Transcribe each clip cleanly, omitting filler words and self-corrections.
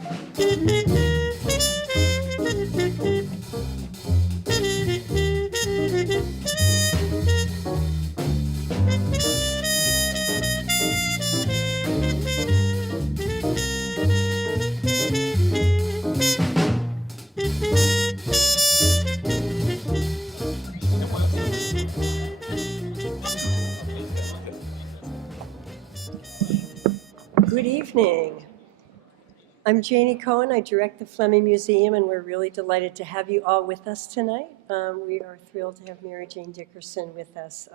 Good evening. I'm Janie Cohen. I direct the Fleming Museum, and we're really delighted to have you all with us tonight. We are thrilled to have Mary Jane Dickerson with us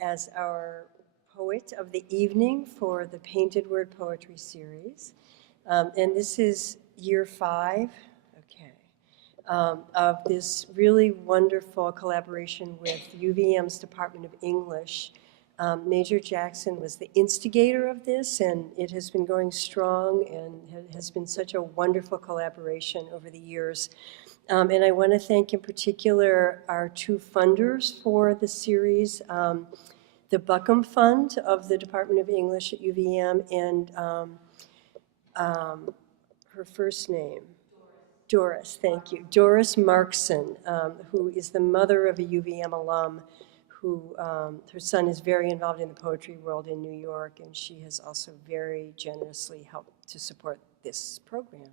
as our poet of the evening for the Painted Word Poetry Series. And this is year 5, of this really wonderful collaboration with UVM's Department of English. Major Jackson was the instigator of this, and it has been going strong and has been such a wonderful collaboration over the years. And I want to thank in particular our 2 funders for the series, the Buckham Fund of the Department of English at UVM, and her first name. Doris, thank you. Doris Markson, who is the mother of a UVM alum who, her son is very involved in the poetry world in New York, and she has also very generously helped to support this program.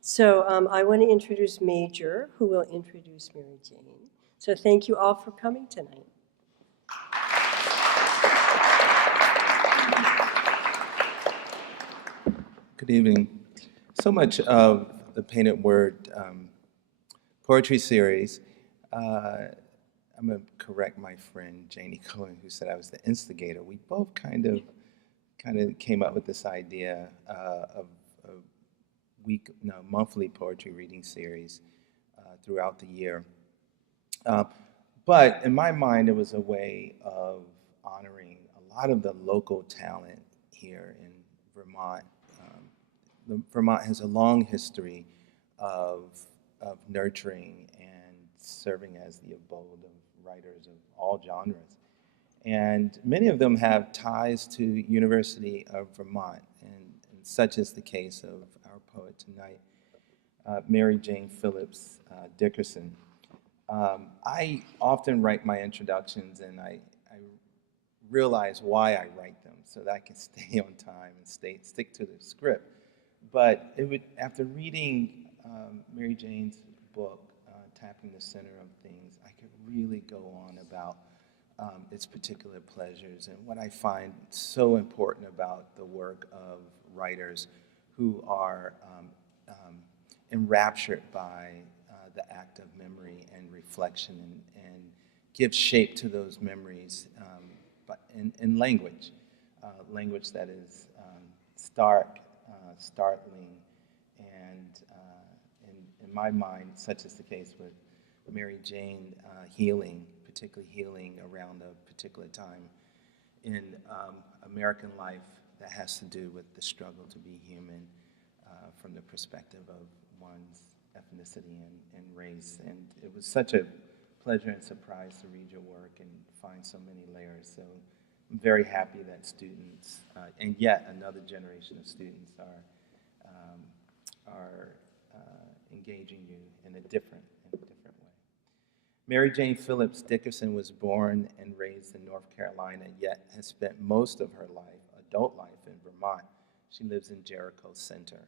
So I want to introduce Major, who will introduce Mary Jane. So thank you all for coming tonight. Good evening. So much of the Painted Word poetry series, I'm going to correct my friend Janie Cohen, who said I was the instigator. We both kind of came up with this idea of a monthly poetry reading series throughout the year. But in my mind, it was a way of honoring a lot of the local talent here in Vermont. Vermont has a long history of nurturing and serving as the abode of writers of all genres. And many of them have ties to University of Vermont, and such is the case of our poet tonight, Mary Jane Phillips Dickerson. I often write my introductions, and I realize why I write them so that I can stay on time and stick to the script. But after reading Mary Jane's book, Tapping the Center of Things, I could really go on about its particular pleasures and what I find so important about the work of writers who are enraptured by the act of memory and reflection and give shape to those memories but in language that is stark, startling, and in my mind, such is the case with Mary Jane, particularly healing around a particular time in American life that has to do with the struggle to be human from the perspective of one's ethnicity and race. And it was such a pleasure and surprise to read your work and find so many layers. So I'm very happy that students, and yet another generation of students are engaging you in a different way. Mary Jane Phillips Dickerson was born and raised in North Carolina, yet has spent most of her adult life in Vermont. She lives in Jericho Center.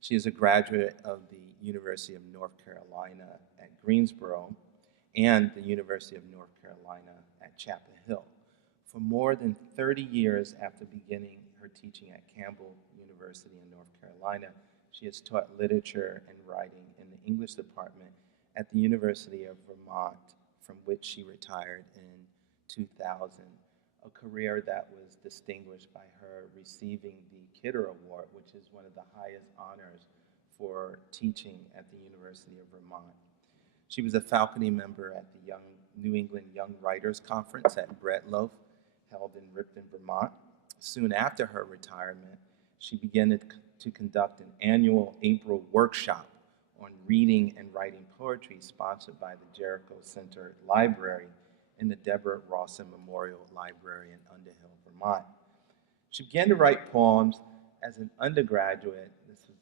She is a graduate of the University of North Carolina at Greensboro and the University of North Carolina at Chapel Hill. For more than 30 years after beginning her teaching at Campbell University in North Carolina, she has taught literature and writing in the English department at the University of Vermont, from which she retired in 2000, a career that was distinguished by her receiving the Kidder Award, which is one of the highest honors for teaching at the University of Vermont. She was a faculty member at the New England Young Writers Conference at Bread Loaf, held in Ripon, Vermont. Soon after her retirement, she began to conduct an annual April workshop on reading and writing poetry sponsored by the Jericho Center Library in the Deborah Rawson Memorial Library in Underhill, Vermont. She began to write poems as an undergraduate. This was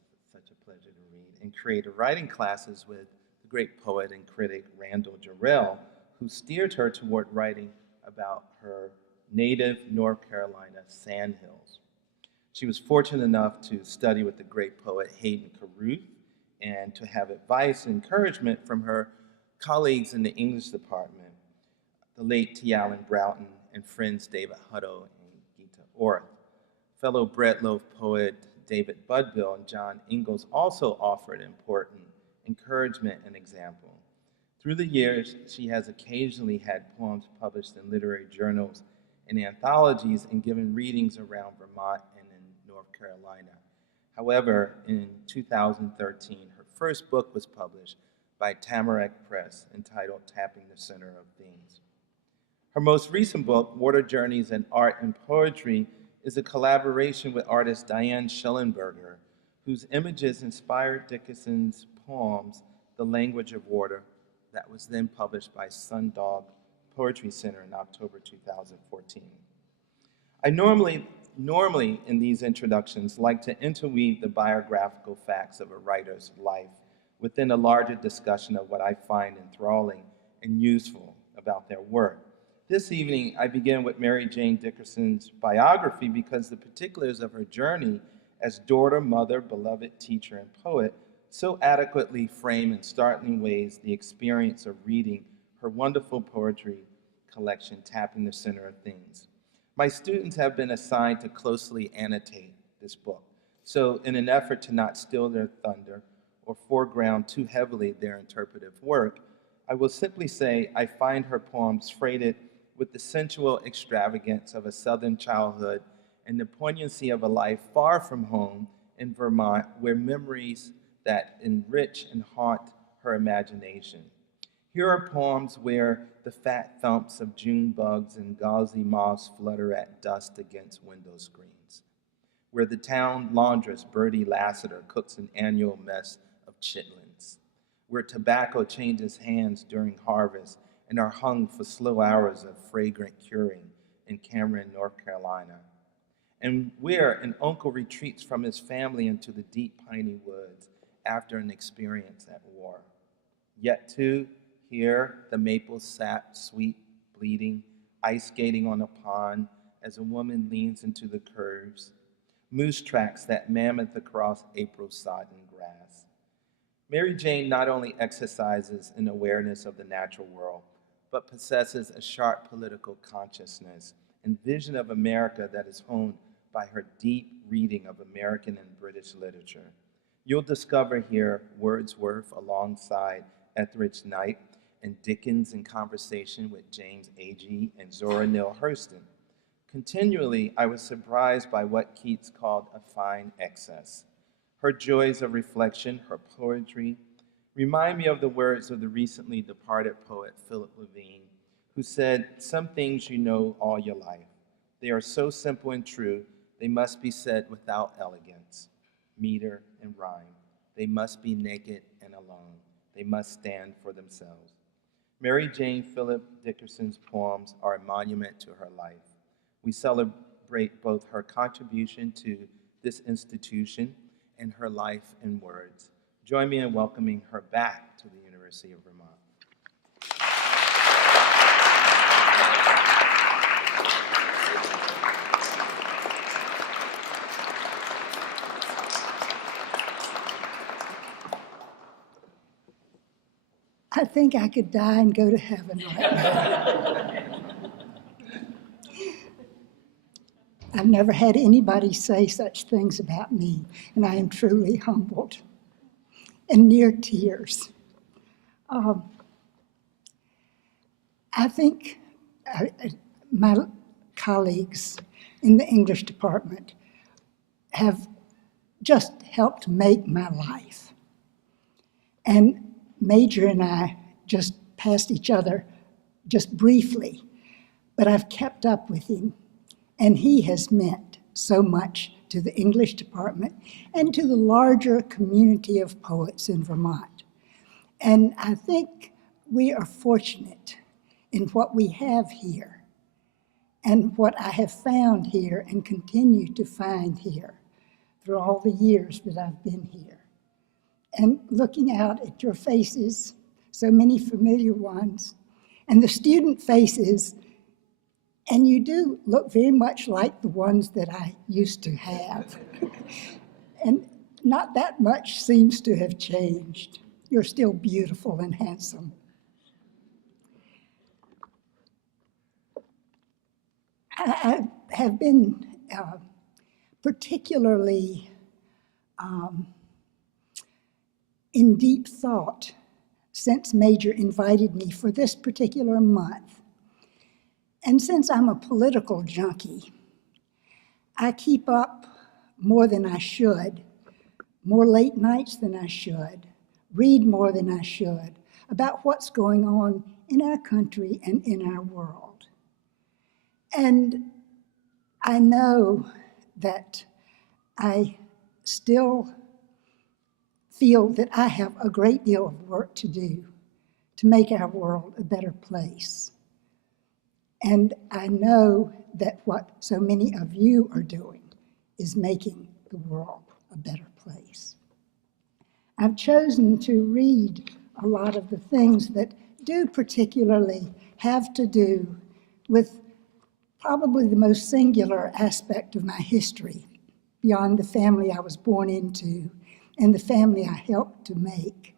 in creative writing classes with the great poet and critic Randall Jarrell, who steered her toward writing about her native North Carolina sandhills. She was fortunate enough to study with the great poet Hayden Carruth and to have advice and encouragement from her colleagues in the English department, the late T. Allen Broughton and friends David Hutto and Gita Orth. Fellow Breadloaf poet David Budbill and John Ingalls also offered important encouragement and example. Through the years, she has occasionally had poems published in literary journals and anthologies and given readings around Vermont and in North Carolina. However, in 2013, her first book was published by Tamarac Press entitled Tapping the Center of Things. Her most recent book, Water Journeys in Art and Poetry, is a collaboration with artist Dianne Shullenberger, whose images inspired Dickerson's poems, The Language of Water, that was then published by Sundog Poetry Center in October 2014. I normally in these introductions like to interweave the biographical facts of a writer's life within a larger discussion of what I find enthralling and useful about their work. This evening, I begin with Mary Jane Dickerson's biography because the particulars of her journey as daughter, mother, beloved teacher, and poet so adequately frame in startling ways the experience of reading her wonderful poetry collection, Tapping the Center of Things. My students have been assigned to closely annotate this book, so in an effort to not steal their thunder or foreground too heavily their interpretive work, I will simply say I find her poems freighted with the sensual extravagance of a Southern childhood and the poignancy of a life far from home in Vermont, where memories that enrich and haunt her imagination. Here are poems where the fat thumps of June bugs and gauzy moths flutter at dusk against window screens, where the town laundress Bertie Lassiter cooks an annual mess of chitlins, where tobacco changes hands during harvest and are hung for slow hours of fragrant curing in Cameron, North Carolina, and where an uncle retreats from his family into the deep piney woods after an experience at war. Yet too, here the maples sap, sweet, bleeding, ice skating on a pond as a woman leans into the curves, moose tracks that mammoth across April-sodden grass. Mary Jane not only exercises an awareness of the natural world, but possesses a sharp political consciousness and vision of America that is honed by her deep reading of American and British literature. You'll discover here Wordsworth alongside Etheridge Knight and Dickens in conversation with James Agee and Zora Neale Hurston. Continually, I was surprised by what Keats called a fine excess. Her joys of reflection, her poetry, remind me of the words of the recently departed poet Philip Levine, who said, "Some things you know all your life. They are so simple and true, they must be said without elegance, meter, and rhyme. They must be naked and alone. They must stand for themselves." Mary Jane Philip Dickerson's poems are a monument to her life. We celebrate both her contribution to this institution and her life in words. Join me in welcoming her back to the University of Vermont. I think I could die and go to heaven right now. I've never had anybody say such things about me, and I am truly humbled and near tears. I think my colleagues in the English department have just helped make my life. And Major and I just passed each other just briefly, but I've kept up with him, and he has meant so much to the English department and to the larger community of poets in Vermont. And I think we are fortunate in what we have here and what I have found here and continue to find here through all the years that I've been here. and looking out at your faces, so many familiar ones, and the student faces, and you do look very much like the ones that I used to have. And not that much seems to have changed. You're still beautiful and handsome. I have been particularly in deep thought since Major invited me for this particular month. And since I'm a political junkie, I keep up more than I should, more late nights than I should, read more than I should about what's going on in our country and in our world. And I know that I still feel that I have a great deal of work to do to make our world a better place. And I know that what so many of you are doing is making the world a better place. I've chosen to read a lot of the things that do particularly have to do with probably the most singular aspect of my history, beyond the family I was born into and the family I helped to make.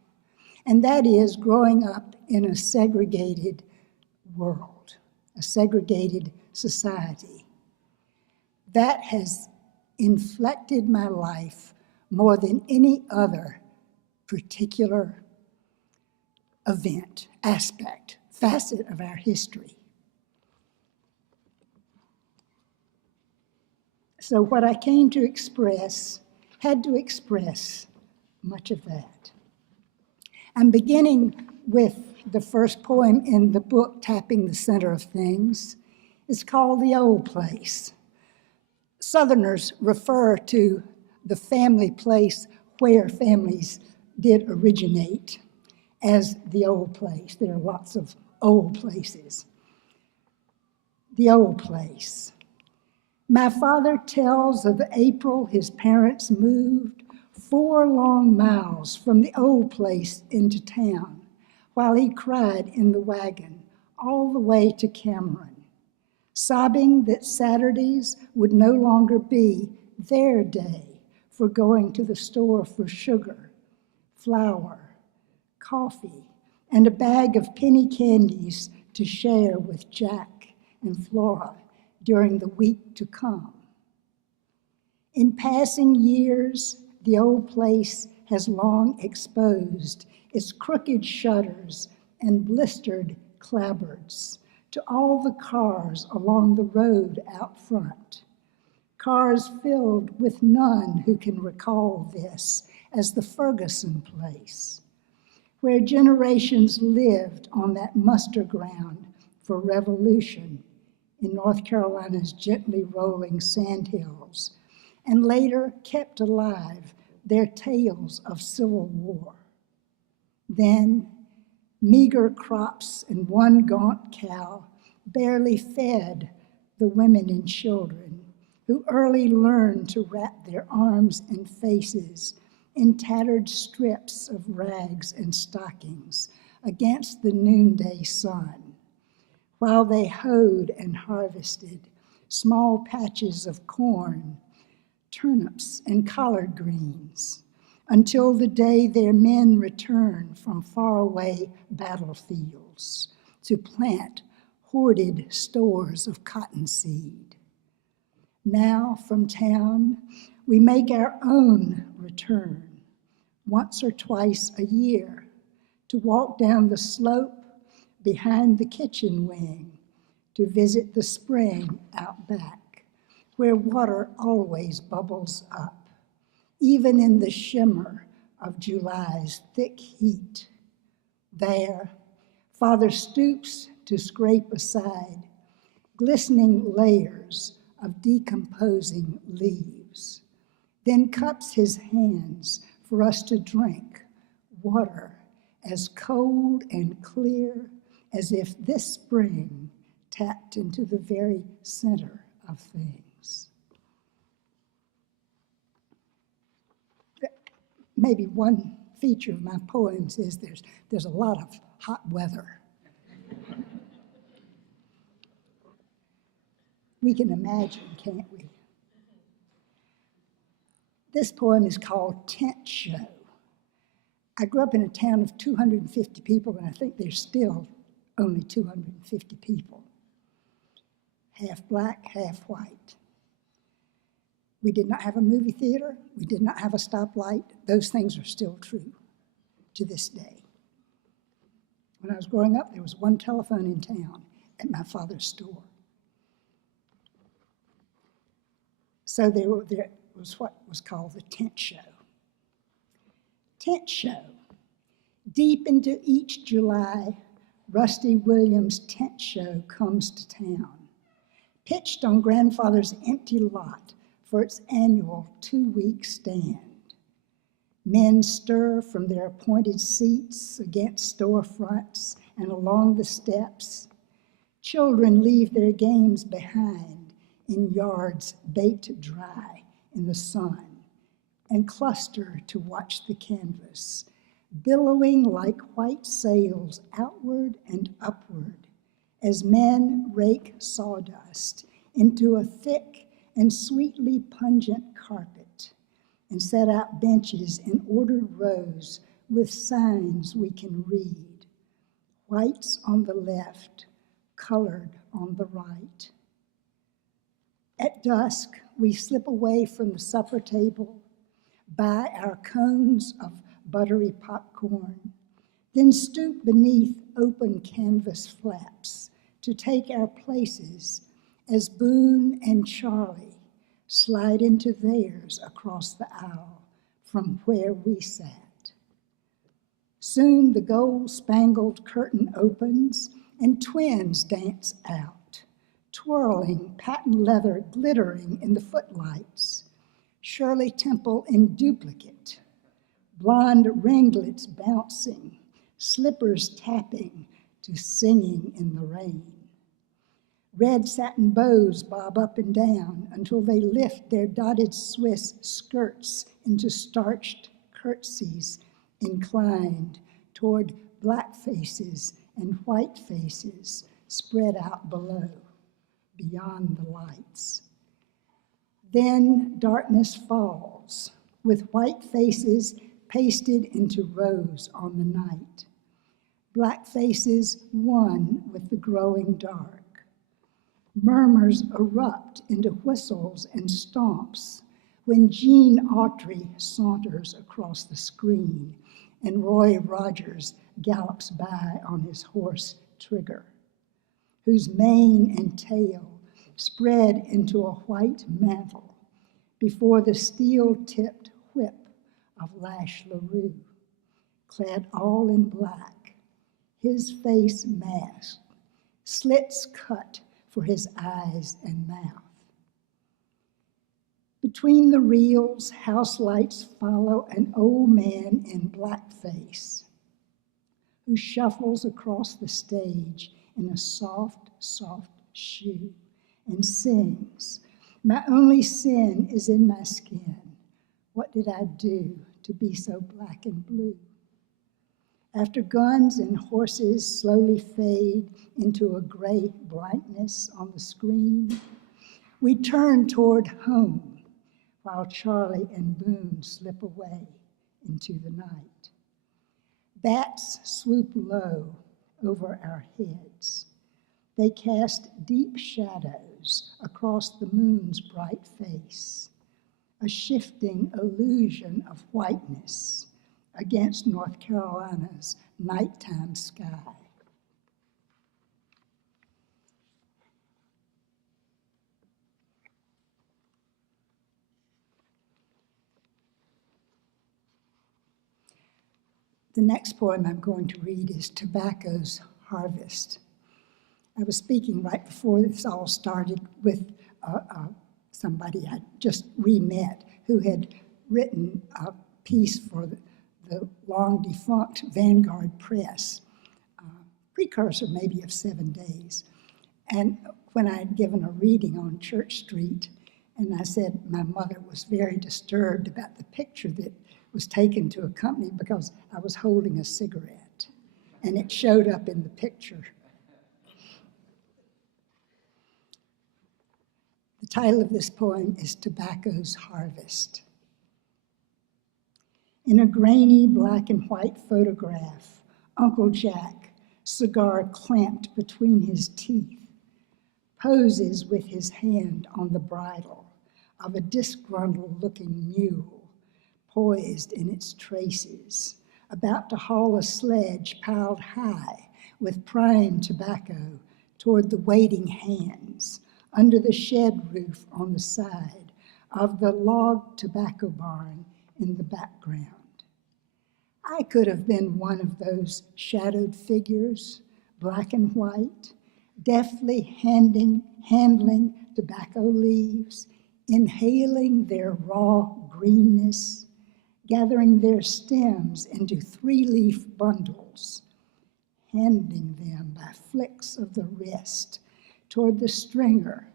And that is growing up in a segregated world, a segregated society. That has inflected my life more than any other particular event, aspect, facet of our history. So what I came to express, had to express much of that. I'm beginning with the first poem in the book, Tapping the Center of Things. It's called The Old Place. Southerners refer to the family place where families did originate as the old place. There are lots of old places. The old place. My father tells of the April his parents moved 4 long miles from the old place into town, while he cried in the wagon all the way to Cameron, sobbing that Saturdays would no longer be their day for going to the store for sugar, flour, coffee, and a bag of penny candies to share with Jack and Flora during the week to come. In passing years, the old place has long exposed its crooked shutters and blistered clapboards to all the cars along the road out front, cars filled with none who can recall this as the Ferguson place, where generations lived on that muster ground for revolution in North Carolina's gently rolling sandhills, and later kept alive their tales of civil war. Then, meager crops and one gaunt cow barely fed the women and children who early learned to wrap their arms and faces in tattered strips of rags and stockings against the noonday sun, while they hoed and harvested small patches of corn, turnips, and collard greens, until the day their men returned from faraway battlefields to plant hoarded stores of cottonseed. Now from town, we make our own return, once or twice a year, to walk down the slope behind the kitchen wing to visit the spring out back, where water always bubbles up, even in the shimmer of July's thick heat. There, Father stoops to scrape aside glistening layers of decomposing leaves, then cups his hands for us to drink water as cold and clear as if this spring tapped into the very center of things. Maybe one feature of my poems is there's a lot of hot weather. We can imagine, can't we? This poem is called Tent Show. I grew up in a town of 250 people, and I think there's still only 250 people. Half black, half white. We did not have a movie theater. We did not have a stoplight. Those things are still true to this day. When I was growing up, there was one telephone in town at my father's store. So there was what was called the tent show. Tent show. Deep into each July, Rusty Williams' tent show comes to town, pitched on grandfather's empty lot for its annual 2-week stand. Men stir from their appointed seats against storefronts and along the steps. Children leave their games behind in yards baked dry in the sun and cluster to watch the canvas, billowing like white sails outward and upward as men rake sawdust into a thick and sweetly pungent carpet and set out benches in ordered rows with signs we can read. Whites on the left, colored on the right. At dusk, we slip away from the supper table, buy our cones of buttery popcorn, then stoop beneath open canvas flaps to take our places as Boone and Charlie slide into theirs across the aisle from where we sat. Soon the gold-spangled curtain opens and twins dance out, twirling patent leather glittering in the footlights, Shirley Temple in duplicate, blonde ringlets bouncing, slippers tapping to Singing in the Rain. Red satin bows bob up and down until they lift their dotted Swiss skirts into starched curtsies inclined toward black faces and white faces spread out below, beyond the lights. Then darkness falls, with white faces pasted into rows on the night. Black faces one with the growing dark. Murmurs erupt into whistles and stomps when Gene Autry saunters across the screen and Roy Rogers gallops by on his horse Trigger, whose mane and tail spread into a white mantle before the steel-tipped whip of Lash LaRue, clad all in black, his face masked, slits cut for his eyes and mouth. Between the reels, house lights follow an old man in blackface who shuffles across the stage in a soft, soft shoe and sings, "My only sin is in my skin. What did I do to be so black and blue?" After guns and horses slowly fade into a gray blankness on the screen, we turn toward home while Charlie and Boone slip away into the night. Bats swoop low over our heads. They cast deep shadows across the moon's bright face, a shifting illusion of whiteness against North Carolina's nighttime sky. The next poem I'm going to read is Tobacco's Harvest. I was speaking right before this all started with somebody I just re-met who had written a piece for the long defunct Vanguard Press, precursor maybe of 7 Days. And when I had given a reading on Church Street, and I said my mother was very disturbed about the picture that was taken to a company because I was holding a cigarette, and it showed up in the picture. The title of this poem is Tobacco's Harvest. In a grainy black and white photograph, Uncle Jack, cigar clamped between his teeth, poses with his hand on the bridle of a disgruntled-looking mule, poised in its traces, about to haul a sledge piled high with prime tobacco toward the waiting hands under the shed roof on the side of the log tobacco barn in the background. I could have been one of those shadowed figures, black and white, deftly handling tobacco leaves, inhaling their raw greenness, gathering their stems into 3-leaf bundles, handing them by flicks of the wrist toward the stringer,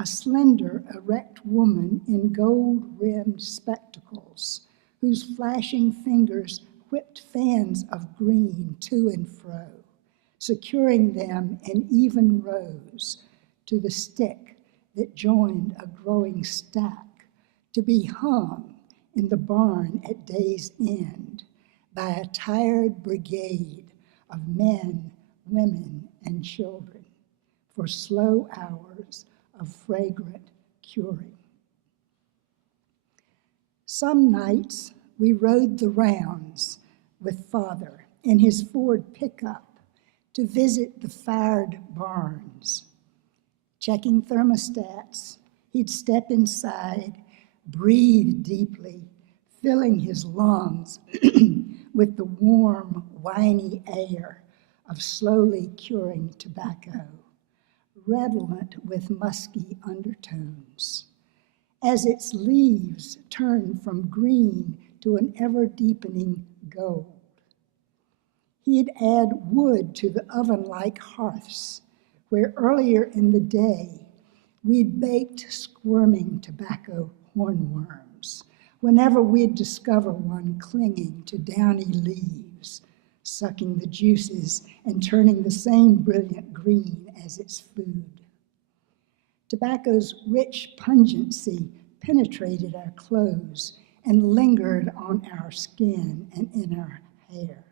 a slender, erect woman in gold-rimmed spectacles, whose flashing fingers whipped fans of green to and fro, securing them in even rows to the stick that joined a growing stack to be hung in the barn at day's end by a tired brigade of men, women, and children for slow hours of fragrant curing. Some nights we rode the rounds with Father in his Ford pickup to visit the fired barns. Checking thermostats, he'd step inside, breathe deeply, filling his lungs with the warm, winey air of slowly curing tobacco, redolent with musky undertones. As its leaves turned from green to an ever-deepening gold. He'd add wood to the oven-like hearths, where earlier in the day we'd baked squirming tobacco hornworms, whenever we'd discover one clinging to downy leaves, sucking the juices and turning the same brilliant green as its food. Tobacco's rich pungency penetrated our clothes and lingered on our skin and in our hair.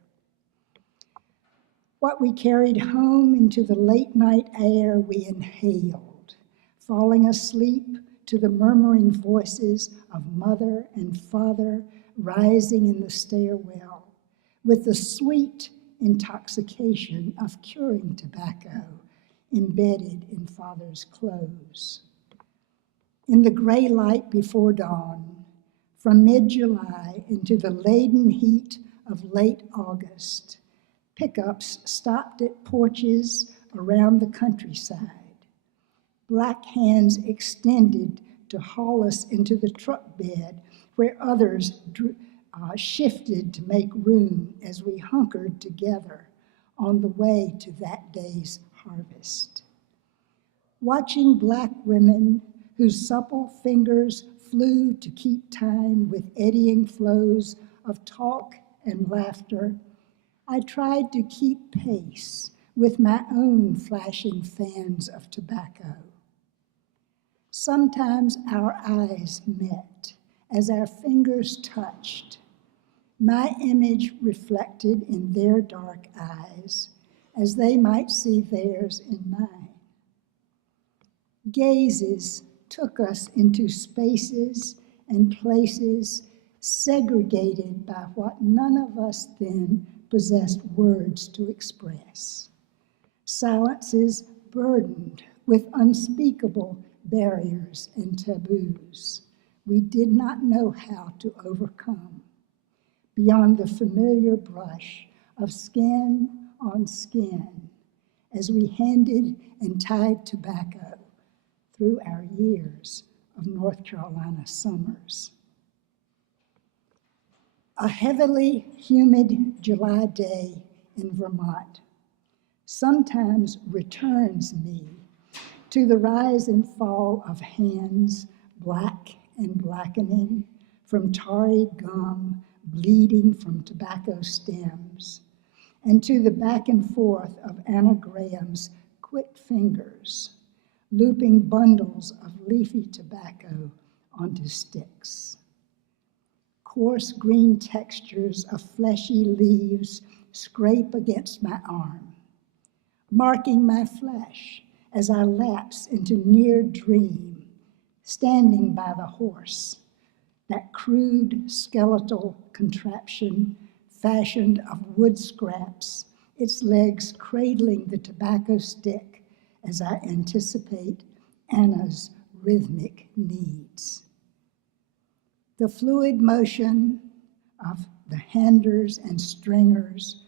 What we carried home into the late night air we inhaled, falling asleep to the murmuring voices of mother and father rising in the stairwell, with the sweet intoxication of curing tobacco embedded in Father's clothes. In the gray light before dawn, from mid-July into the laden heat of late August, pickups stopped at porches around the countryside. Black hands extended to haul us into the truck bed where others shifted to make room as we hunkered together on the way to that day's harvest. Watching black women whose supple fingers flew to keep time with eddying flows of talk and laughter, I tried to keep pace with my own flashing fans of tobacco. Sometimes our eyes met as our fingers touched, my image reflected in their dark eyes as they might see theirs in mine. Gazes took us into spaces and places segregated by what none of us then possessed words to express. Silences burdened with unspeakable barriers and taboos we did not know how to overcome, beyond the familiar brush of skin on skin as we handed and tied tobacco through our years of North Carolina summers. A heavily humid July day in Vermont sometimes returns me to the rise and fall of hands, black and blackening, from tarry gum bleeding from tobacco stems, and to the back and forth of Anna Graham's quick fingers, looping bundles of leafy tobacco onto sticks. Coarse green textures of fleshy leaves scrape against my arm, marking my flesh as I lapse into near dream, standing by the horse, that crude skeletal contraption fashioned of wood scraps, its legs cradling the tobacco stick as I anticipate Anna's rhythmic needs. The fluid motion of the handers and stringers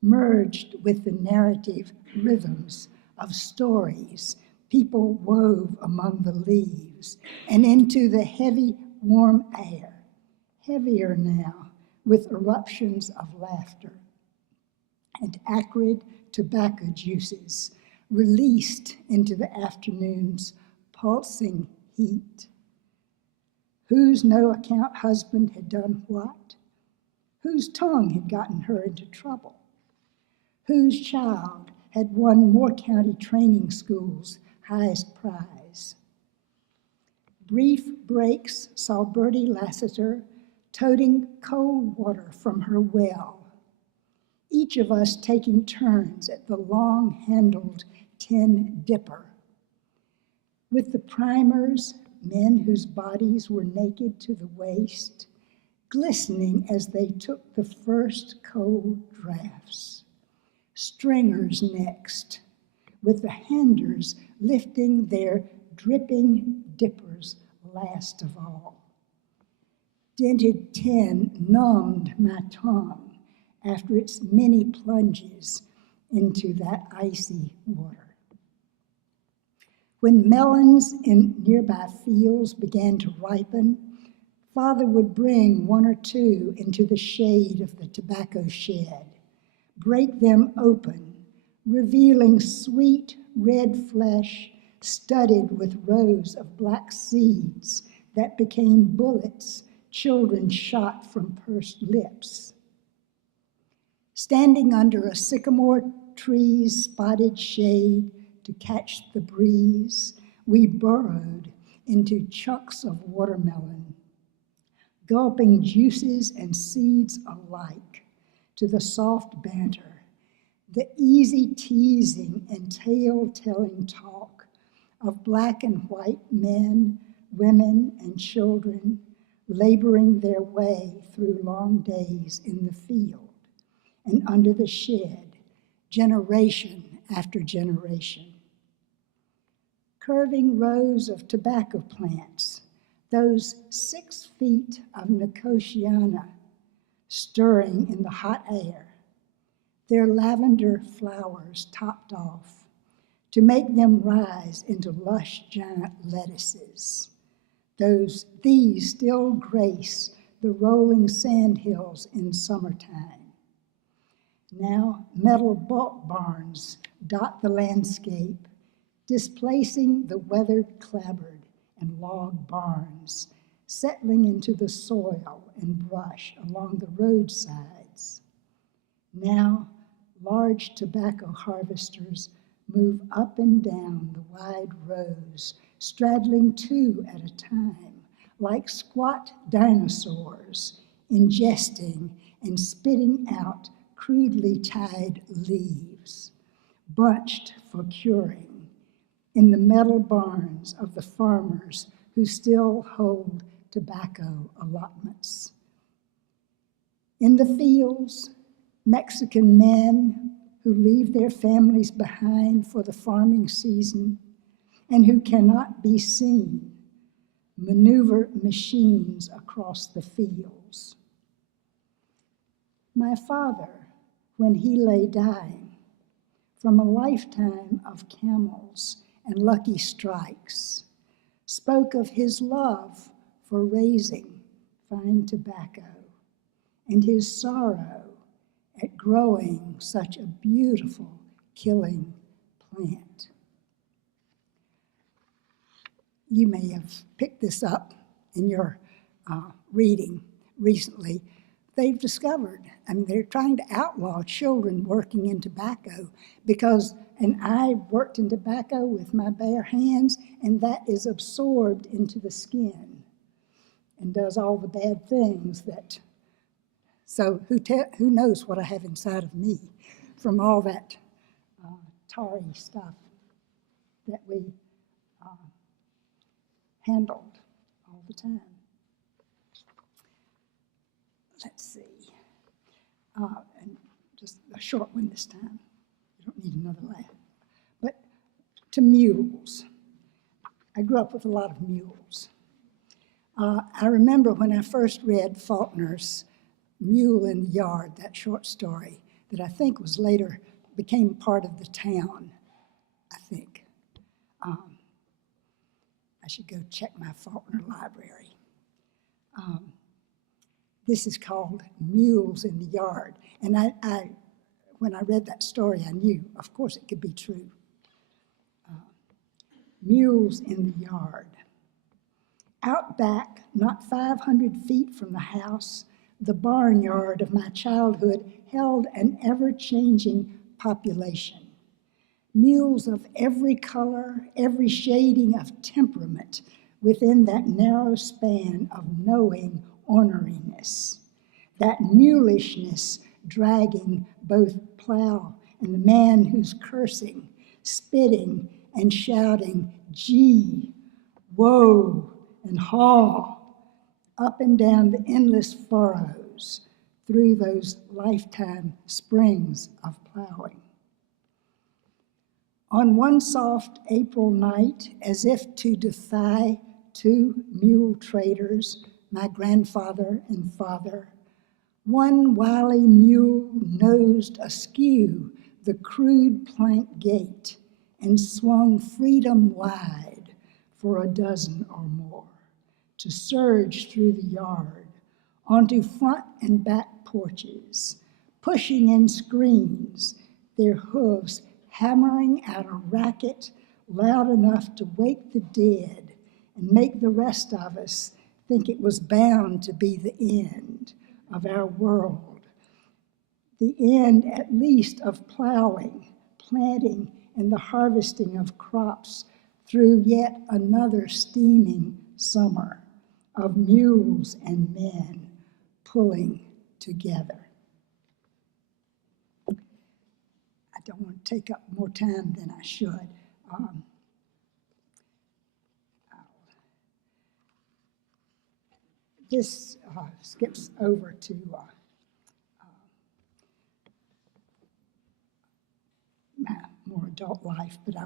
merged with the narrative rhythms of stories people wove among the leaves and into the heavy, warm air, heavier now with eruptions of laughter and acrid tobacco juices released into the afternoon's pulsing heat. Whose no-account husband had done what? Whose tongue had gotten her into trouble? Whose child had won Moore County Training School's highest prize? Brief breaks saw Bertie Lassiter toting cold water from her well, each of us taking turns at the long-handled tin dipper. With the primers, men whose bodies were naked to the waist, glistening as they took the first cold draughts. Stringers next, with the handers lifting their dripping dippers last of all. Dented tin numbed my tongue after its many plunges into that icy water. When melons in nearby fields began to ripen, Father would bring one or two into the shade of the tobacco shed, break them open, revealing sweet red flesh studded with rows of black seeds that became bullets children shot from pursed lips. Standing under a sycamore tree's spotted shade to catch the breeze, we burrowed into chunks of watermelon, gulping juices and seeds alike to the soft banter, the easy teasing and tale-telling talk of black and white men, women, and children laboring their way through long days in the field and under the shed, generation after generation. Curving rows of tobacco plants, those 6 feet of Nicotiana stirring in the hot air, their lavender flowers topped off to make them rise into lush giant lettuces. These still grace the rolling sandhills in summertime. Now metal bulk barns dot the landscape, displacing the weathered clapboard and log barns, settling into the soil and brush along the roadsides. Now large tobacco harvesters move up and down the wide rows, straddling 2 at a time, like squat dinosaurs, ingesting and spitting out crudely tied leaves, bunched for curing in the metal barns of the farmers who still hold tobacco allotments. In the fields, Mexican men who leave their families behind for the farming season and who cannot be seen maneuver machines across the fields. My father, when he lay dying, from a lifetime of camels and lucky strikes, spoke of his love for raising fine tobacco and his sorrow at growing such a beautiful killing plant. You may have picked this up in your reading recently. they've discovered. I mean, they're trying to outlaw children working in tobacco because, and I worked in tobacco with my bare hands, and that is absorbed into the skin and does all the bad things that, so who knows what I have inside of me from all that tarry stuff that we handled all the time. Let's see. And just a short one this time. You don't need another laugh. But to mules. I grew up with a lot of mules. I remember when I first read Faulkner's Mule in the Yard, that short story that I think was later became part of the town, I think. I should go check my Faulkner library. This is called Mules in the Yard. And when I read that story, I knew, of course, it could be true. Mules in the Yard. Out back, not 500 feet from the house, the barnyard of my childhood held an ever-changing population. Mules of every color, every shading of temperament within that narrow span of knowing orneriness, that mulishness dragging both plow and the man who's cursing, spitting and shouting, gee, whoa, and haw, up and down the endless furrows through those lifetime springs of plowing. On one soft April night, as if to defy two mule traders, my grandfather and father, one wily mule nosed askew the crude plank gate and swung freedom wide for a dozen or more to surge through the yard onto front and back porches, pushing in screens, their hooves hammering out a racket loud enough to wake the dead and make the rest of us think it was bound to be the end of our world, the end at least of plowing, planting, and the harvesting of crops through yet another steaming summer of mules and men pulling together. I don't want to take up more time than I should. This skips over to my more adult life, but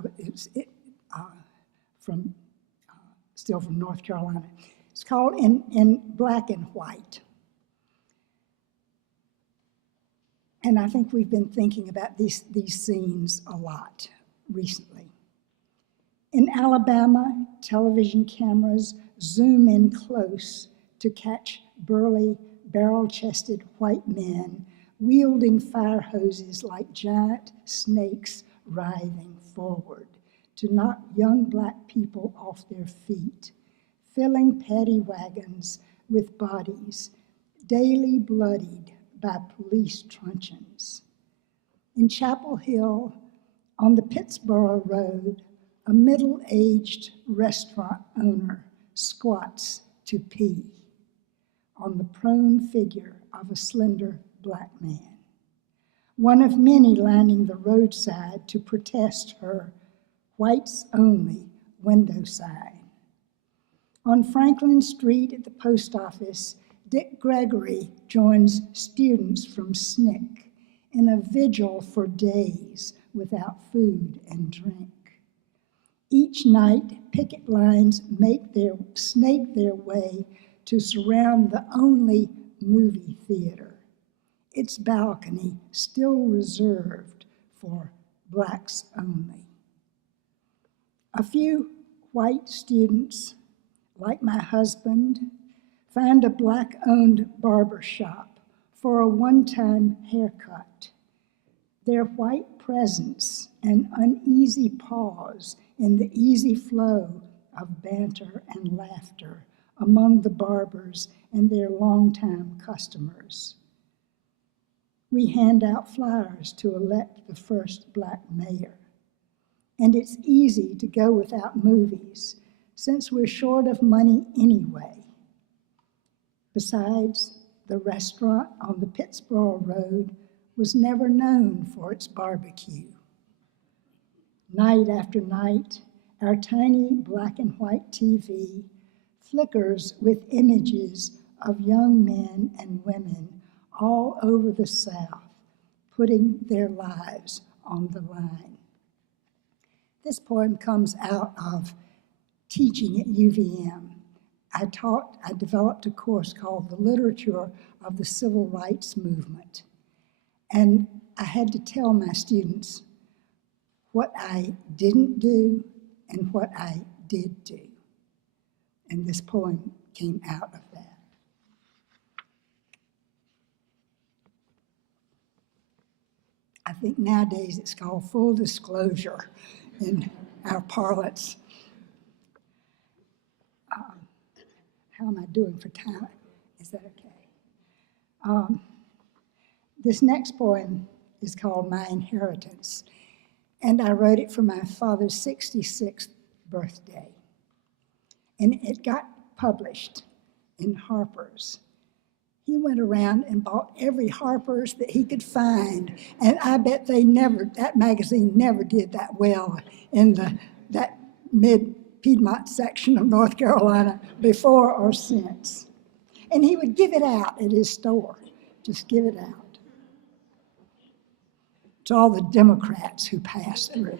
still from North Carolina. It's called In Black and White. And I think we've been thinking about these scenes a lot recently. In Alabama, television cameras zoom in close to catch burly, barrel-chested white men wielding fire hoses like giant snakes writhing forward to knock young black people off their feet, filling paddy wagons with bodies daily bloodied by police truncheons. In Chapel Hill, on the Pittsboro Road, a middle-aged restaurant owner squats to pee on the prone figure of a slender black man, one of many lining the roadside to protest her whites only window sign. On Franklin Street at the post office, Dick Gregory joins students from SNCC in a vigil for days without food and drink. Each night, picket lines snake their way to surround the only movie theater, its balcony still reserved for blacks only. A few white students, like my husband, find a black-owned barber shop for a one-time haircut. Their white presence and uneasy pause in the easy flow of banter and laughter among the barbers and their longtime customers We hand out flyers to elect the first black mayor. And it's easy to go without movies, since we're short of money anyway. Besides, the restaurant on the Pittsboro Road was never known for its barbecue. Night after night, our tiny black and white TV flickers with images of young men and women all over the South, putting their lives on the line. This poem comes out of teaching at UVM. I developed a course called The Literature of the Civil Rights Movement. And I had to tell my students what I didn't do and what I did do. And this poem came out of that. I think nowadays it's called full disclosure in our parlance. How am I doing for time? Is that okay? This next poem is called My Inheritance, and I wrote it for my father's 66th birthday. And it got published in Harper's. He went around and bought every Harper's that he could find, and I bet that magazine never did that well in that mid-Piedmont section of North Carolina before or since. And he would give it out at his store, just give it out to all the Democrats who passed through.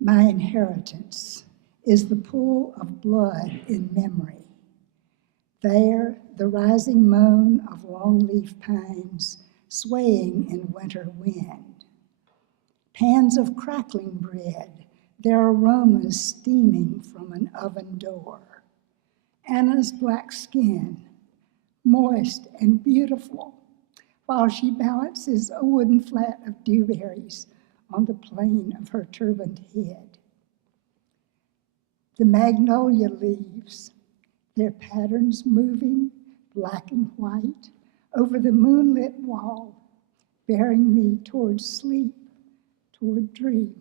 My inheritance is the pool of blood in memory. There, the rising moan of longleaf pines swaying in winter wind. Pans of crackling bread, their aromas steaming from an oven door. Anna's black skin, moist and beautiful, while she balances a wooden flat of dewberries on the plane of her turbaned head. The magnolia leaves, their patterns moving, black and white, over the moonlit wall, bearing me toward sleep, toward dream.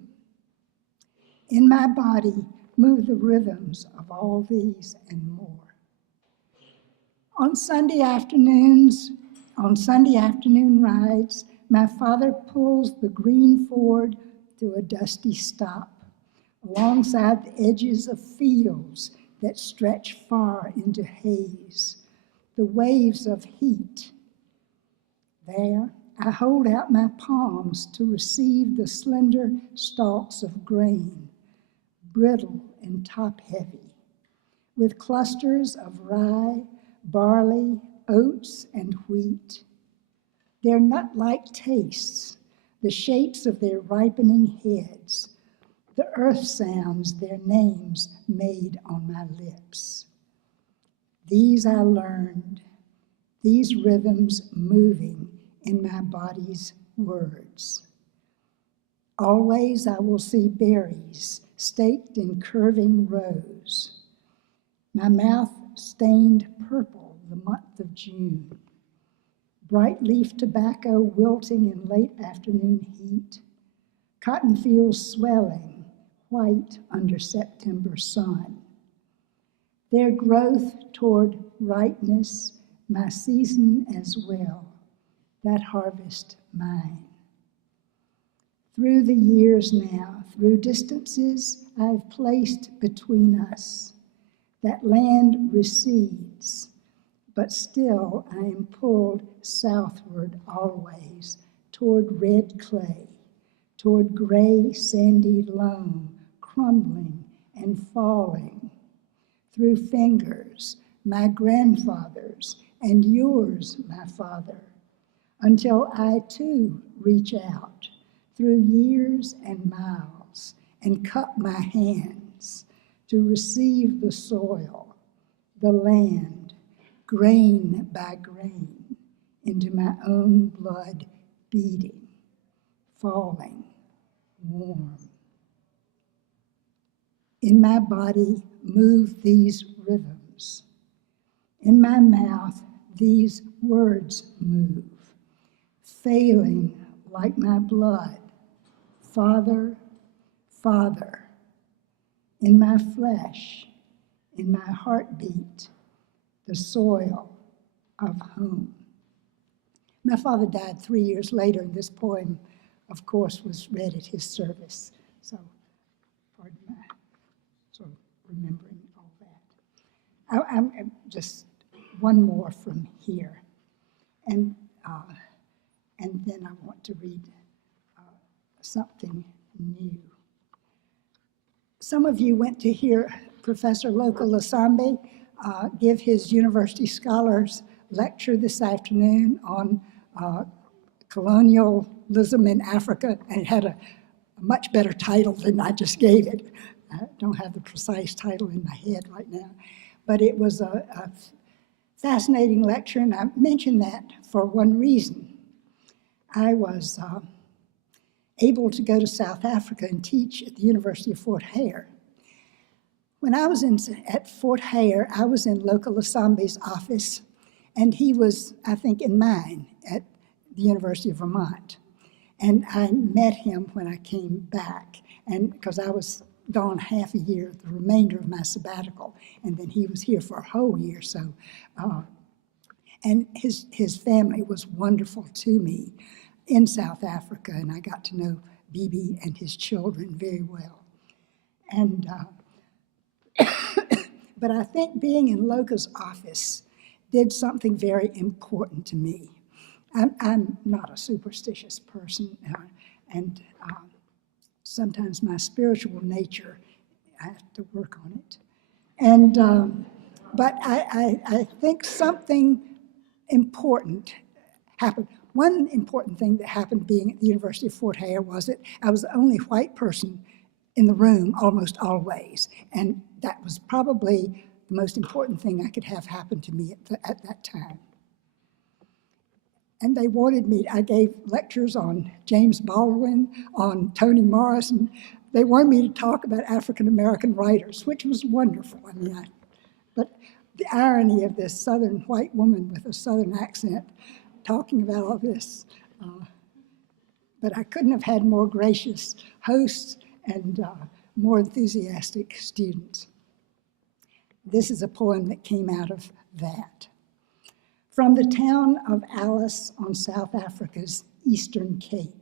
In my body move the rhythms of all these and more. On Sunday afternoon rides, my father pulls the green Ford to a dusty stop, alongside the edges of fields that stretch far into haze, the waves of heat. There, I hold out my palms to receive the slender stalks of grain, brittle and top-heavy, with clusters of rye, barley, oats, and wheat. Their nut-like tastes, the shapes of their ripening heads, the earth sounds their names made on my lips. These I learned, these rhythms moving in my body's words. Always I will see berries staked in curving rows, my mouth stained purple the month of June, bright leaf tobacco wilting in late afternoon heat, cotton fields swelling, white under September sun. Their growth toward ripeness, my season as well, that harvest mine. Through the years now, through distances I've placed between us, that land recedes, but still I am pulled southward always, toward red clay, toward gray sandy loam, crumbling and falling, through fingers, my grandfather's, and yours, my father, until I too reach out, through years and miles, and cup my hands to receive the soil, the land, grain by grain, into my own blood beating, falling, warm. In my body move these rhythms. In my mouth, these words move, failing like my blood. Father, Father, in my flesh, in my heartbeat, the soil of home. My father died 3 years later, and this poem, of course, was read at his service. So, pardon my sort of remembering all that. I'm just one more from here, and then I want to read something new. Some of you went to hear Professor Loka Lasambe give his University Scholars lecture this afternoon on colonialism in Africa, and it had a much better title than I just gave it. I don't have the precise title in my head right now, but it was a fascinating lecture, and I mention that for one reason. I was able to go to South Africa and teach at the University of Fort Hare. When I was at Fort Hare, I was in Loka Lasambe's office, and he was, I think, in mine at the University of Vermont. And I met him when I came back, and because I was gone half a year, the remainder of my sabbatical, and then he was here for a whole year. So, and his family was wonderful to me in South Africa, and I got to know Bibi and his children very well. And but I think being in Loka's office did something very important to me. I'm not a superstitious person, and sometimes my spiritual nature, I have to work on it. And but I think something important happened. One important thing that happened being at the University of Fort Hare was that I was the only white person in the room almost always, and that was probably the most important thing I could have happen to me at that time. And they wanted me, I gave lectures on James Baldwin, on Toni Morrison. They wanted me to talk about African-American writers, which was wonderful. I mean, but the irony of this Southern white woman with a Southern accent talking about all this, but I couldn't have had more gracious hosts and more enthusiastic students. This is a poem that came out of that. From the town of Alice on South Africa's eastern cape.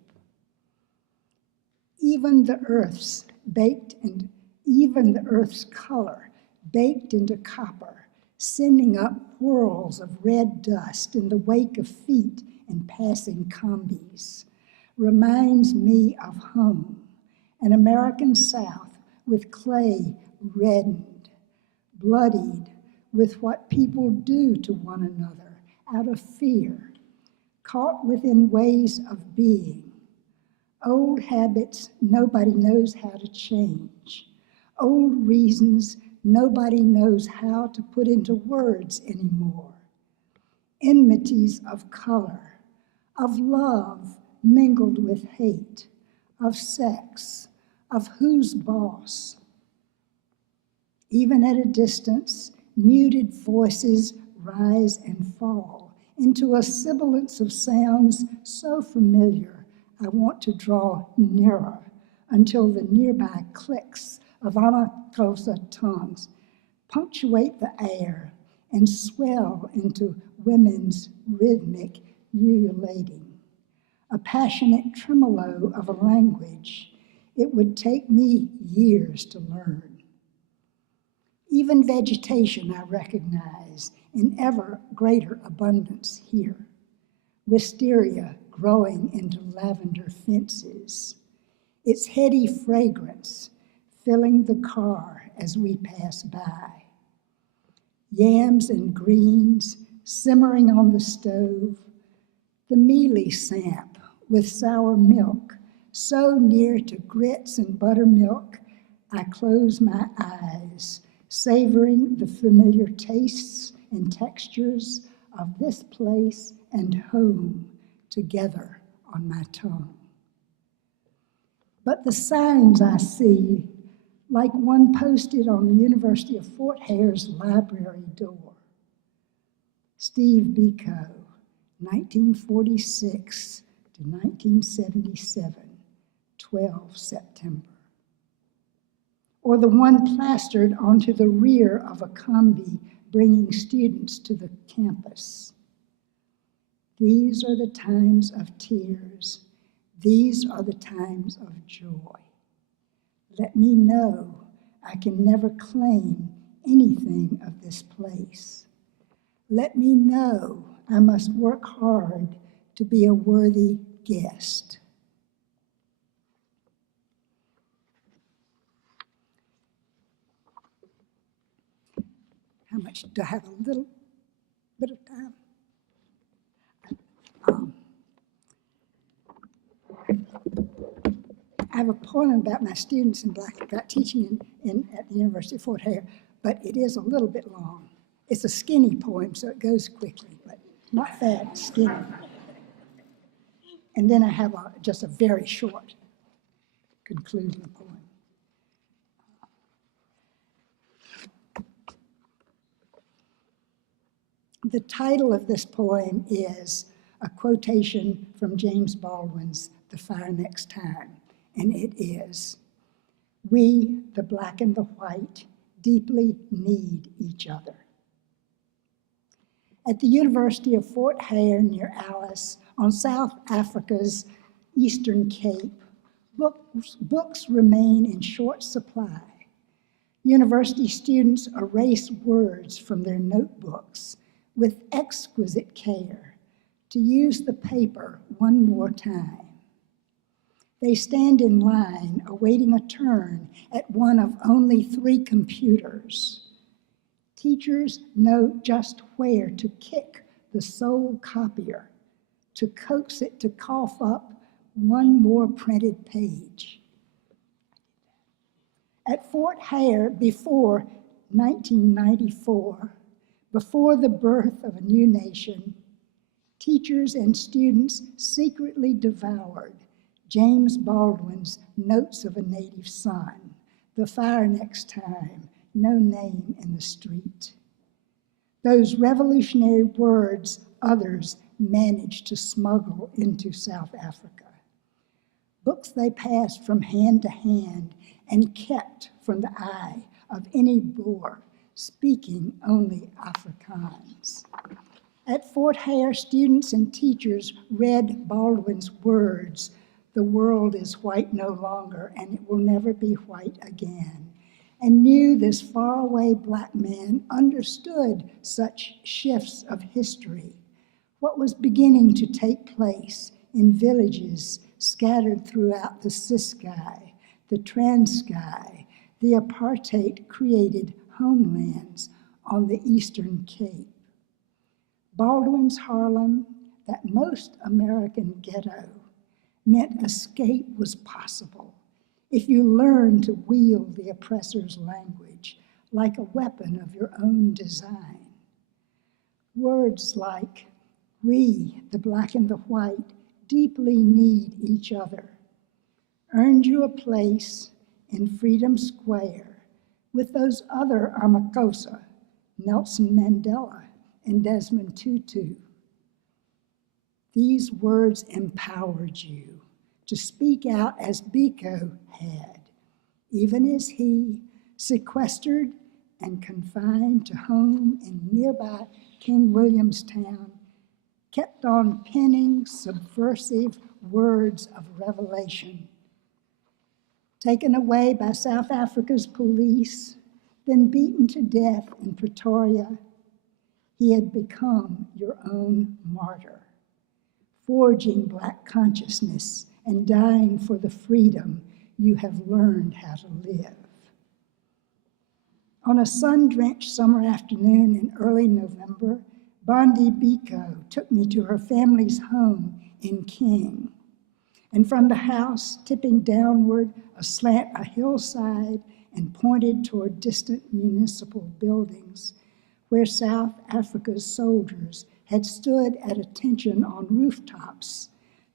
Even the earth's color baked into copper, sending up whirls of red dust in the wake of feet in passing combis, reminds me of home, an American South with clay reddened, bloodied with what people do to one another out of fear, caught within ways of being, old habits nobody knows how to change, old reasons nobody knows how to put into words anymore, enmities of color, of love mingled with hate, of sex, of who's boss. Even at a distance, muted voices rise and fall into a sibilance of sounds so familiar, I want to draw nearer until the nearby clicks of Amakosa tongues punctuate the air and swell into women's rhythmic ululating, a passionate tremolo of a language it would take me years to learn. Even vegetation I recognize in ever greater abundance here. Wisteria growing into lavender fences, its heady fragrance filling the car as we pass by. Yams and greens simmering on the stove, the mealy samp with sour milk, so near to grits and buttermilk, I close my eyes, savoring the familiar tastes and textures of this place and home together on my tongue. But the signs I see, like one posted on the University of Fort Hare's library door, Steve Biko, 1946 to 1977, 12 September. Or the one plastered onto the rear of a combi bringing students to the campus. These are the times of tears. These are the times of joy. Let me know I can never claim anything of this place. Let me know I must work hard to be a worthy guest. How much do I have? A little bit of time? I have a poem about my students in Black, about teaching at the University of Fort Hare, but it is a little bit long. It's a skinny poem, so it goes quickly, but not fat, skinny. And then I have just a very short concluding poem. The title of this poem is a quotation from James Baldwin's The Fire Next Time, and it is, "We, the black and the white, deeply need each other." At the University of Fort Hare near Alice, on South Africa's Eastern Cape, books remain in short supply. University students erase words from their notebooks with exquisite care to use the paper one more time. They stand in line awaiting a turn at one of only 3 computers. Teachers know just where to kick the sole copier, to coax it to cough up one more printed page. At Fort Hare before 1994, before the birth of a new nation, teachers and students secretly devoured James Baldwin's Notes of a Native Son, The Fire Next Time, No Name in the Street. Those revolutionary words others managed to smuggle into South Africa. Books they passed from hand to hand and kept from the eye of any Boer speaking only Afrikaans. At Fort Hare, students and teachers read Baldwin's words, "The world is white no longer, and it will never be white again," and knew this faraway black man understood such shifts of history, what was beginning to take place in villages scattered throughout the Ciskei, the Transkei, the apartheid-created homelands on the Eastern Cape. Baldwin's Harlem, that most American ghetto, meant escape was possible if you learned to wield the oppressor's language like a weapon of your own design. Words like, "We, the black and the white, deeply need each other," earned you a place in Freedom Square with those other Amakosa, Nelson Mandela and Desmond Tutu. These words empowered you to speak out as Biko had, even as he, sequestered and confined to home in nearby King Williamstown, kept on penning subversive words of revelation. Taken away by South Africa's police, then beaten to death in Pretoria, he had become your own martyr, forging black consciousness and dying for the freedom you have learned how to live. On a sun-drenched summer afternoon in early November, Bondi Biko took me to her family's home in King. And from the house, tipping downward aslant a hillside and pointed toward distant municipal buildings, where South Africa's soldiers had stood at attention on rooftops,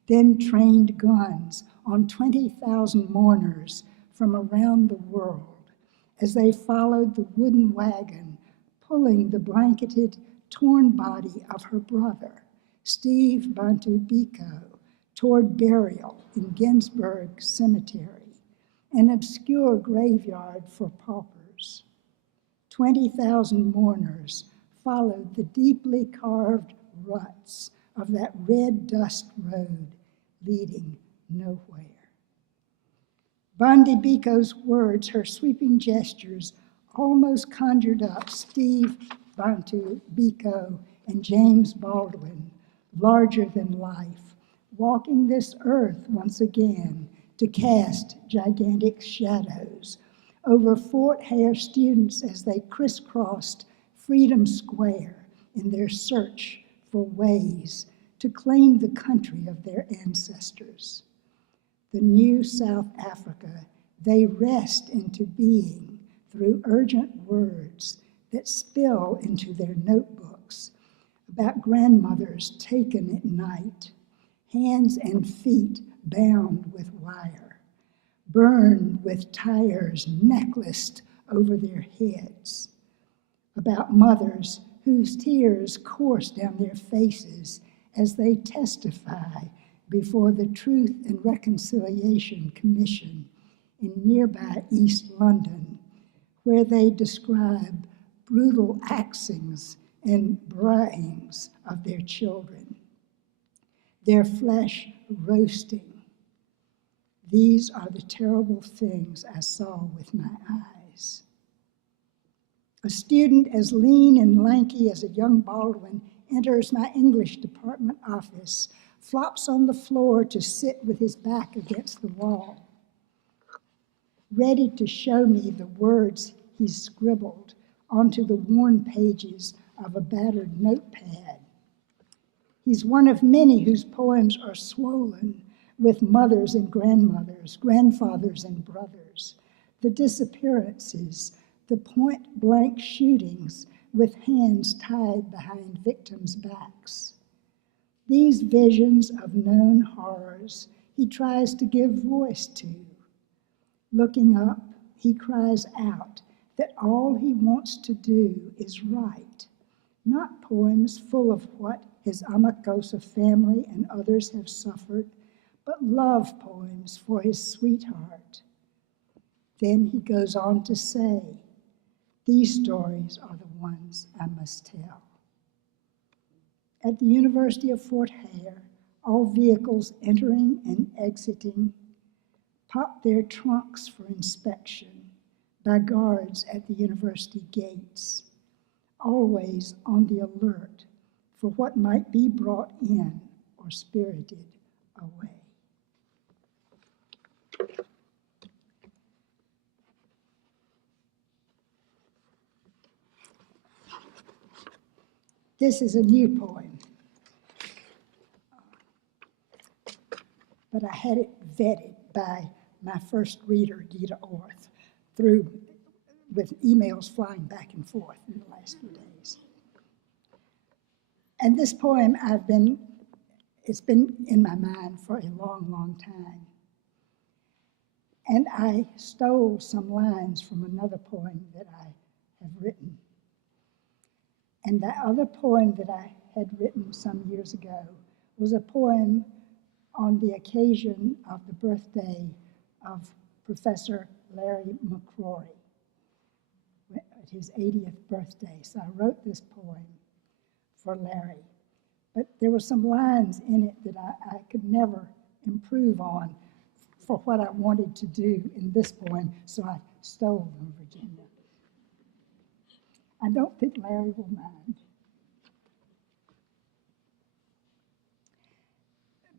then trained guns on 20,000 mourners from around the world as they followed the wooden wagon pulling the blanketed, torn body of her brother, Steve Bantu Biko, toward burial in Ginsburg Cemetery, an obscure graveyard for paupers. 20,000 mourners followed the deeply carved ruts of that red dust road leading nowhere. Bondi Biko's words, her sweeping gestures, almost conjured up Steve Bantu Biko and James Baldwin, larger than life, walking this earth once again to cast gigantic shadows over Fort Hare students as they crisscrossed Freedom Square in their search for ways to claim the country of their ancestors. The new South Africa they wrest into being through urgent words that spill into their notebooks about grandmothers taken at night, hands and feet bound with wire, burned with tires necklaced over their heads, about mothers whose tears course down their faces as they testify before the Truth and Reconciliation Commission in nearby East London, where they describe brutal axings and brayings of their children, their flesh roasting. These are the terrible things I saw with my eyes. A student as lean and lanky as a young Baldwin enters my English department office, flops on the floor to sit with his back against the wall, ready to show me the words he's scribbled onto the worn pages of a battered notepad. He's one of many whose poems are swollen with mothers and grandmothers, grandfathers and brothers, the disappearances, the point-blank shootings with hands tied behind victims' backs. These visions of known horrors he tries to give voice to. Looking up, he cries out that all he wants to do is write, not poems full of what his Amakosa family and others have suffered, but love poems for his sweetheart. Then he goes on to say, these stories are the ones I must tell. At the University of Fort Hare, all vehicles entering and exiting pop their trunks for inspection by guards at the university gates, always on the alert for what might be brought in or spirited away. This is a new poem, but I had it vetted by my first reader, Gita Orth, with emails flying back and forth in the last few days. And this poem, it's been in my mind for a long, long time. And I stole some lines from another poem that I have written. And that other poem that I had written some years ago was a poem on the occasion of the birthday of Professor Larry McCrory, at his 80th birthday. So I wrote this poem for Larry. But there were some lines in it that I could never improve on for what I wanted to do in this poem, so I stole from Virginia. I don't think Larry will mind.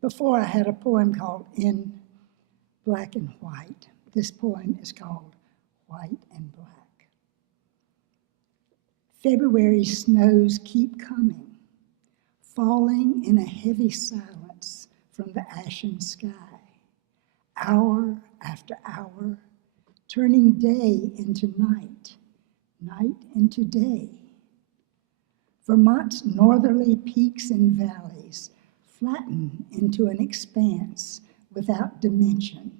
Before I had a poem called In Black and White. This poem is called White and Black. February snows keep coming, falling in a heavy silence from the ashen sky, hour after hour, turning day into night, night into day. Vermont's northerly peaks and valleys flatten into an expanse without dimension,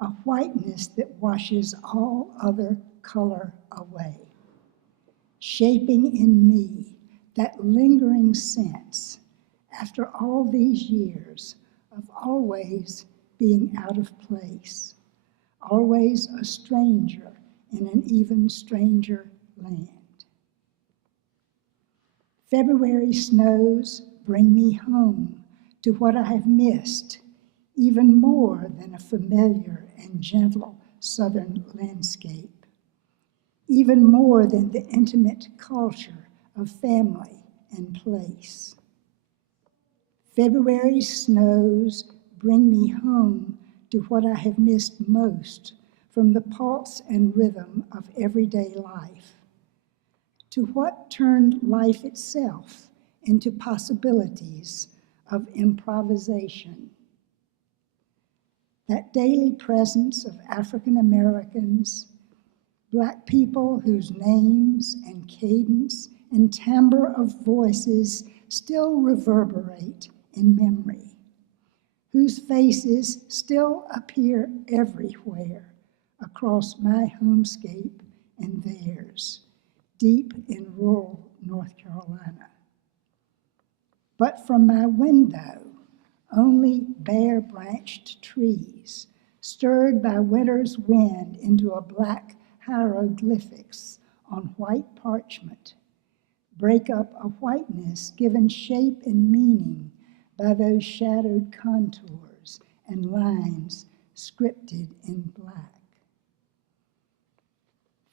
a whiteness that washes all other color away, shaping in me that lingering sense, after all these years, of always being out of place, always a stranger in an even stranger land. February snows bring me home to what I have missed, even more than a familiar and gentle southern landscape, even more than the intimate culture of family and place. February snows bring me home to what I have missed most from the pulse and rhythm of everyday life, to what turned life itself into possibilities of improvisation. That daily presence of African Americans, Black people whose names and cadence and timbre of voices still reverberate in memory, whose faces still appear everywhere across my homescape and theirs, deep in rural North Carolina. But from my window, only bare-branched trees, stirred by winter's wind into a black hieroglyphics on white parchment, break up a whiteness given shape and meaning by those shadowed contours and lines scripted in black.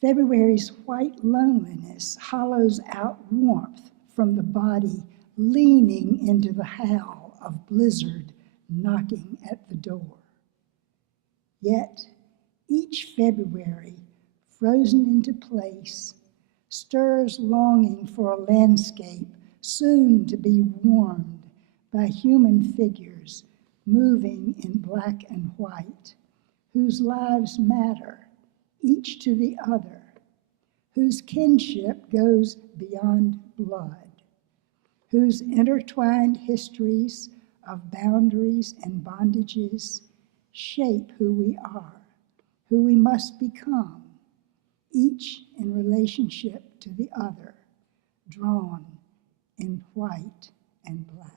February's white loneliness hollows out warmth from the body leaning into the howl of blizzard knocking at the door. Yet each February, frozen into place, stirs longing for a landscape soon to be warmed by human figures moving in black and white, whose lives matter, each to the other, whose kinship goes beyond blood, whose intertwined histories of boundaries and bondages shape who we are, who we must become, each in relationship to the other, drawn in white and black.